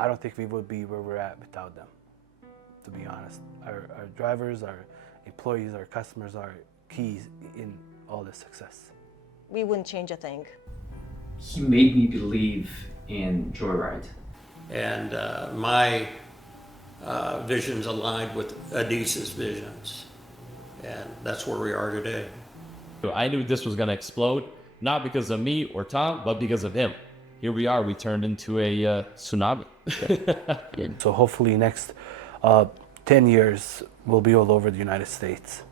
I don't think we would be where we're at without them, to be honest. Our drivers, our employees, our customers are keys in all this success. We wouldn't change a thing. He made me believe in JoyRide. And my visions aligned with Adis's visions. And that's where we are today. I knew this was going to explode, not because of me or Tom, but because of him. Here we are, we turned into a tsunami. So hopefully next 10 years, we'll be all over the United States.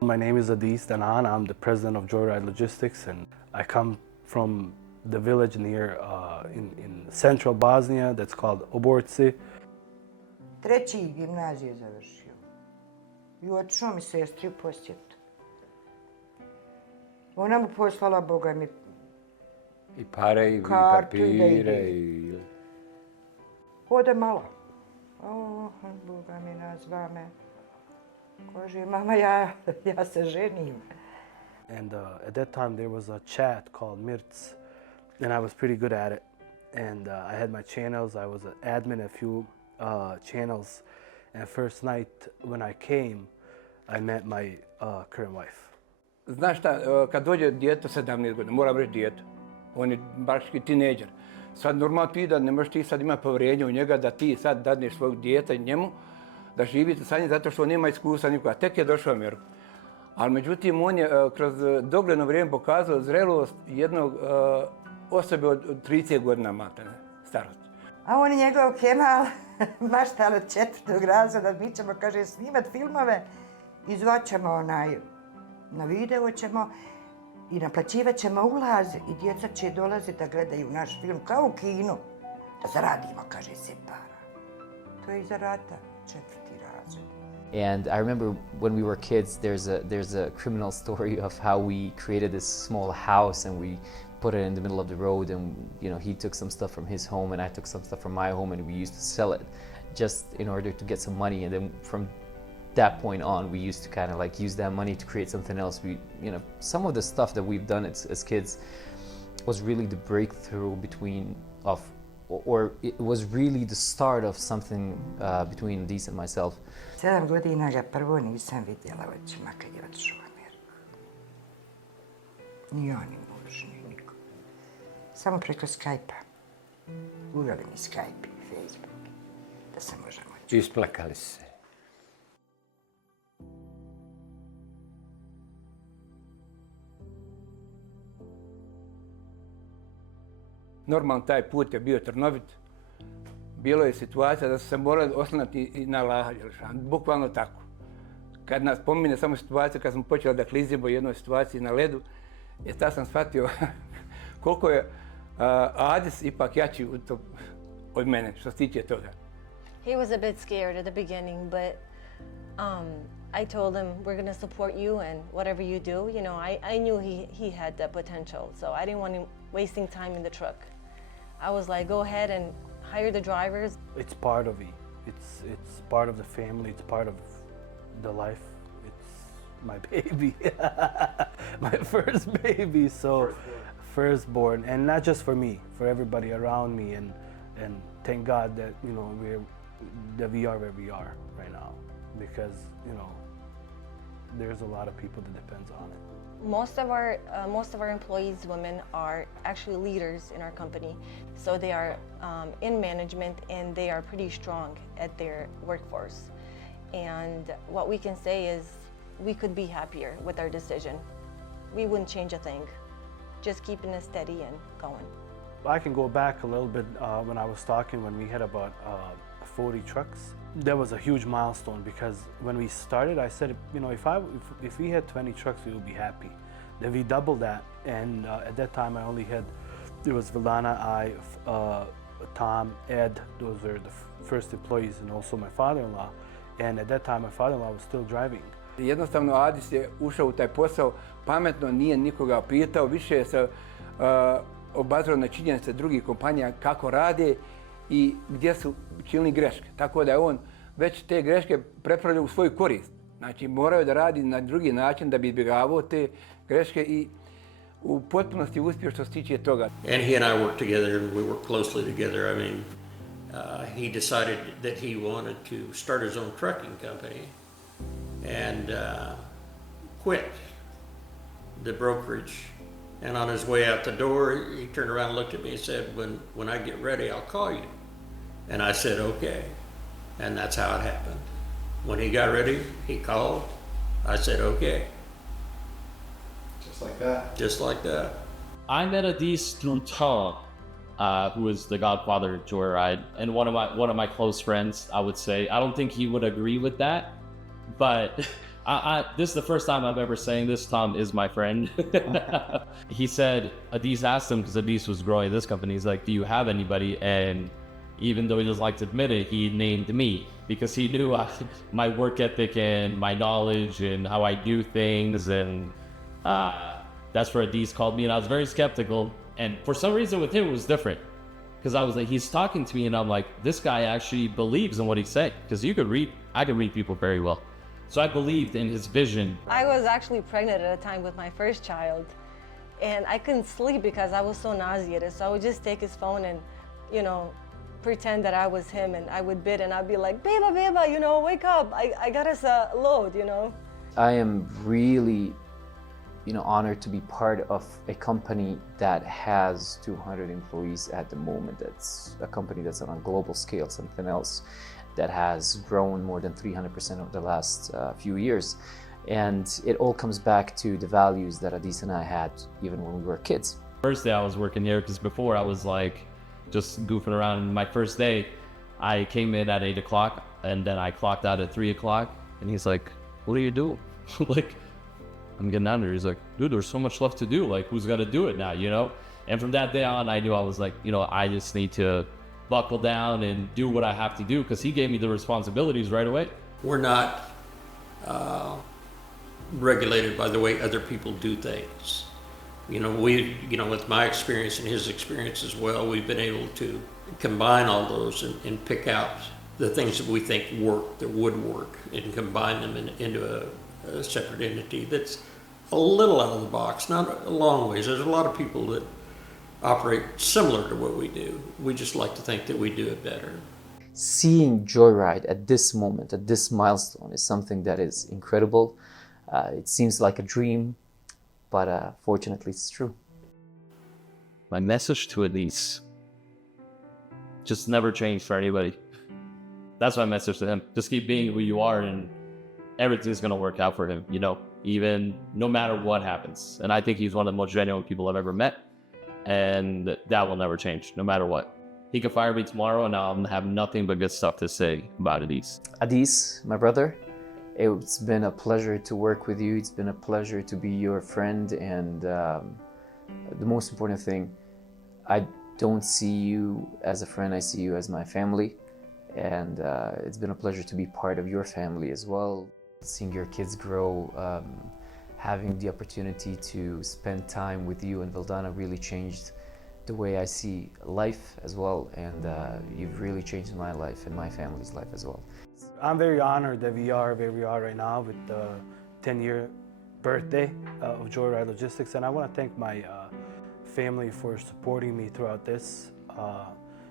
My name is Danan. I'm the president of JoyRide Logistics, and I come from the village near in central Bosnia that's called Oborci. Treći gimnazije završio i otišao mi sestri u posjetu. Ona mu poslala, Boga mi, I pare, i kartu papire, i... Ode malo. Boga mi nazva me. Kaže, mama, ja se ženim. And at that time there was a chat called Mirc, and I was pretty good at it. And I had my channels. I was an admin at a few channels. And first night when I came, I met my current wife. Znaš šta, kad dođe dijete 17 godina, moram reći dijete, on je baš tineđer. Sad normalno ti da ne možeš ti sad imati povjerenje u njega da ti sad dadneš svog dijeta njemu, da živite sa njim zato što on nema iskustva nikoga, tek je došao u Ameriku. Ali međutim, on je kroz dogledno vrijeme pokazao zrelost jednog osobe od 30 godina matene starosti. A on je njegov Kemal, maštal od 4. razreda, mi ćemo, kaže, snimat filmove i zvaćemo na video ćemo i naplaćivat ćemo ulaz i djeca će dolaziti da gledaju naš film kao u kinu. Da zaradimo, kaže, se para. To je iza rata, 4. razred. And I remember when we were kids, there's a criminal story of how we created this small house and we put it in the middle of the road, and he took some stuff from his home and I took some stuff from my home, and we used to sell it just in order to get some money. And then from that point on, we used to kind of like use that money to create something else. Some of the stuff that we've done as kids was really the breakthrough or it was really the start of something between Adis and myself. 7 godina ga prvo nisam vidjela, već makar je otišao u Ameriku. Ni on, ni muž, ni niko. Samo preko Skype-a. Uveli mi Skype i Facebook, da se možemo čuti. Isplakali se. Normalno taj put je bio trnovit. Bilo je situacija da su se morali oslanjati i na Allaha dželešanu, bukvalno tako. Kad nas pomine samo situacija, kad smo počeli da klizimo u jednoj situaciji na ledu, tad sam shvatio koliko je Adis ipak jači od mene, što se tiče toga. He was a bit scared at the beginning, but I told him, we're going to support you and whatever you do. I knew he had the potential, so I didn't want him wasting time in the truck. I was like, go ahead and hire the drivers. It's part of me. It's part of the family. It's part of the life. It's my baby, my first baby. So firstborn, and not just for me, for everybody around me, and thank God that we are where we are right now, because there's a lot of people that depends on it. Most of our employees, women, are actually leaders in our company. So they are in management, and they are pretty strong at their workforce. And what we can say is we could be happier with our decision. We wouldn't change a thing, just keeping it steady and going. I can go back a little bit when I was talking when we had about 40 trucks. That was a huge milestone, because when we started, I said, if we had 20 trucks, we would be happy. Then we doubled that, and at that time it was Vilana, I, Tom, Ed. Those were the first employees, and also my father-in-law. And at that time, my father-in-law was still driving. Jednostavno, Adis je ušao u taj posao pametno, nije nikoga pitao, više se obazirao na činjenice drugih kompanija kako rade i gdje su činili greške. Tako da je on već te greške prepravljao u svoju korist. Znači, morao je da radi na drugi način da bi izbjegavao te greške i u potpunosti uspio što se tiče toga. And he and I worked together, and we worked closely together. I mean, he decided that he wanted to start his own trucking company and quit the brokerage. And on his way out the door, he turned around and looked at me and said, when I get ready, I'll call you. And I said, okay. And that's how it happened. When he got ready, he called. I said, okay. Just like that. Just like that. I met Adis through Tom, who is the godfather of JoyRide, and one of my close friends, I would say. I don't think he would agree with that, but this is the first time I've ever saying this. Tom is my friend. He said, Adis asked him, because Adis was growing this company, he's like, do you have anybody? And even though he doesn't like to admit it, he named me because he knew my work ethic and my knowledge and how I do things. And that's where Adis called me, and I was very skeptical. And for some reason with him, it was different. Because I was like, he's talking to me, and I'm like, this guy actually believes in what he's saying. Because I can read people very well. So I believed in his vision. I was actually pregnant at a time with my first child, and I couldn't sleep because I was so nauseated. So I would just take his phone and, pretend that I was him, and I would bid, and I'd be like, Beba, wake up, I got us a load, I am really, honored to be part of a company that has 200 employees at the moment. That's a company that's on a global scale, something else that has grown more than 300% over the last few years. And it all comes back to the values that Adis and I had even when we were kids. First day I was working here, because before I was like just goofing around. My first day, I came in at 8 o'clock, and then I clocked out at 3 o'clock, and he's like, what do you do? Like, I'm getting out there. He's like, dude, there's so much left to do. Like, who's got to do it now, And from that day on, I knew I was like, I just need to buckle down and do what I have to do, because he gave me the responsibilities right away. We're not regulated by the way other people do things. With my experience and his experience as well, we've been able to combine all those and pick out the things that we think work, that would work, and combine them into a separate entity that's a little out of the box, not a long ways. There's a lot of people that operate similar to what we do. We just like to think that we do it better. Seeing JoyRide at this moment, at this milestone, is something that is incredible. It seems like a dream, but fortunately it's true. My message to Adis, just never change for anybody. That's my message to him. Just keep being who you are, and everything's gonna work out for him, even no matter what happens. And I think he's one of the most genuine people I've ever met, and that will never change, no matter what. He could fire me tomorrow, and I'll have nothing but good stuff to say about Adis. Adis, my brother, it's been a pleasure to work with you. It's been a pleasure to be your friend, and the most important thing, I don't see you as a friend, I see you as my family, and it's been a pleasure to be part of your family as well. Seeing your kids grow, having the opportunity to spend time with you and Vildana really changed the way I see life as well, and you've really changed my life and my family's life as well. I'm very honored that we are where we are right now with the 10-year birthday of JoyRide Logistics, and I want to thank my family for supporting me throughout this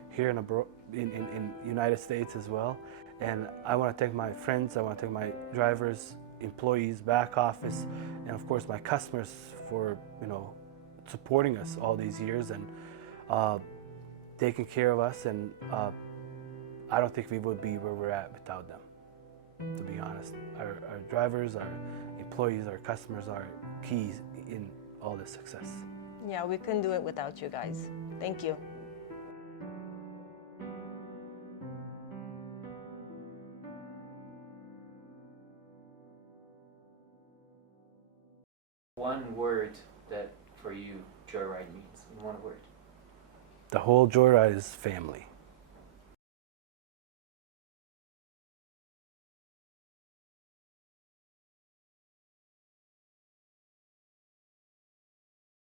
here in United States as well. And I want to thank my friends, I want to thank my drivers, employees, back office, and of course my customers for supporting us all these years and taking care of us. And I don't think we would be where we're at without them, to be honest. Our drivers, our employees, our customers are keys in all this success. Yeah, we couldn't do it without you guys. Thank you. One word that for you JoyRide means, in one word. The whole JoyRide is family.